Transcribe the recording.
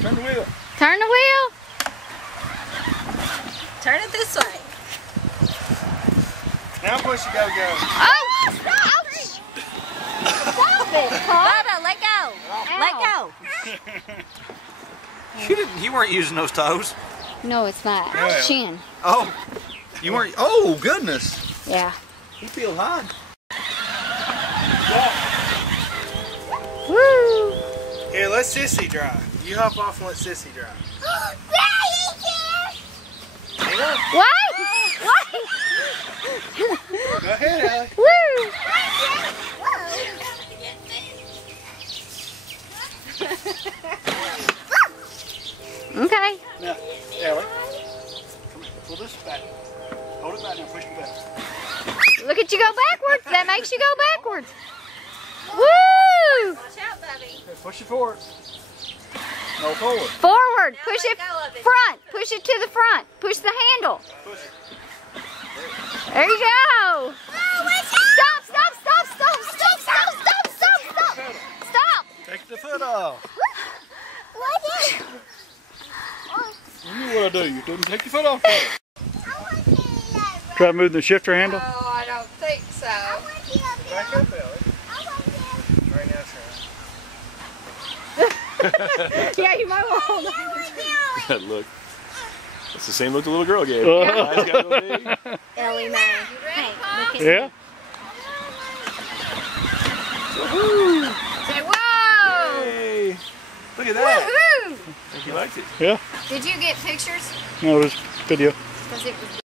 Turn the wheel. Turn the wheel. Turn it this way. Now push it, go. Oh! Ouch! Stop it, Bubba, let go. Ow. Let go. You weren't using those toes. No, it's my Well. chin. Oh, you weren't. Oh goodness. Yeah. You feel hot. Woo! Here, let Sissy drive. You hop off and let Sissy drive. Hang on. What? What? Go ahead, Allie. Woo! Okay. Now, Allie. Come here. Pull this back. Hold it back now. Push it back. Look at you go backwards. That makes you go backwards. Woo! Watch out, Bubby. Okay, push it forward. No, forward. Forward. Now Push let it go of it. front. Push it to the front. Push the handle. Push it. There you go. Stop, stop, stop, stop, stop, stop, stop, stop, stop. Stop. Take the foot off. You knew what I do. You didn't take your foot off. Try moving the shifter handle. Oh, I don't think so. Back up, Allie. Right now, Yeah, you might want to hold on. Look. It's the same look the little girl gave. Eyes got real big. Ellie Mae. Hey, look at Yeah? Say whoa! Hey, look at that. Woohoo! I think he liked it. Yeah? Did you get pictures? No, it was video. Because it was